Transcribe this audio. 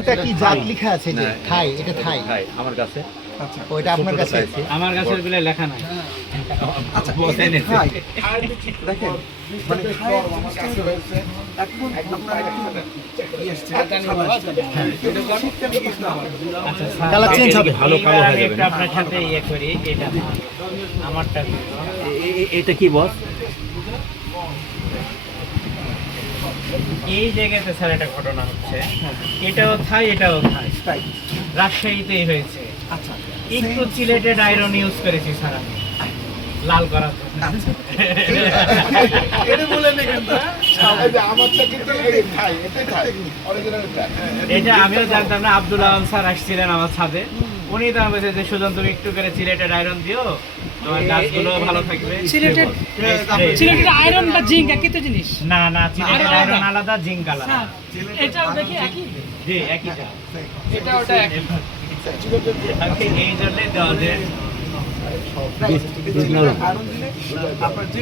এটা কি জাত লেখা আছে যে থাই, এটা থাই আমার কাছে। আচ্ছা ওইটা আপনার কাছে আমার কাছে ওগুলো লেখা নাই। আচ্ছা ভাই দেখেন মানে খাই জিনিসটা হচ্ছে এখন আপনার একটু এসছে শীতকালে কিন্তু আমার আচ্ছা কালার চেঞ্জ হবে, ভালো কালো হয়ে যাবে একটু আপনার সাথে ইয়ে করি, এটা আমারটা এটা কি বস? এই জায়গাতে স্যার একটা ঘটনা হচ্ছে, এটাও থাই এটাও থাই, তাই রাজশাহীতেই হয়েছে। আচ্ছা একটু সিলেটেড আয়রন ইউজ করেছি স্যার আমি লাল করার জন্য। এটা বলে দেখেন তো এটা আমিও জানতাম না। আব্দুল আলম স্যার আসছিলেন আমার ছাদে, উনি তো আমাকে বলছে যে সুজন তুমি একটু করে সিলেটেড আয়রন দিও, তোমার গাছগুলো ভালো থাকবে। সিলেটেড আয়রন বা জিঙ্ক একই তো জিনিস। না না, সিলেটেড আয়রন আলাদা, জিঙ্ক আলাদা। হ্যাঁ, এটাও দেখি একই। জি একই যা। এটা ওটা একই। এই জন্যই দেওয়া যে আরো দিলে আপনার যে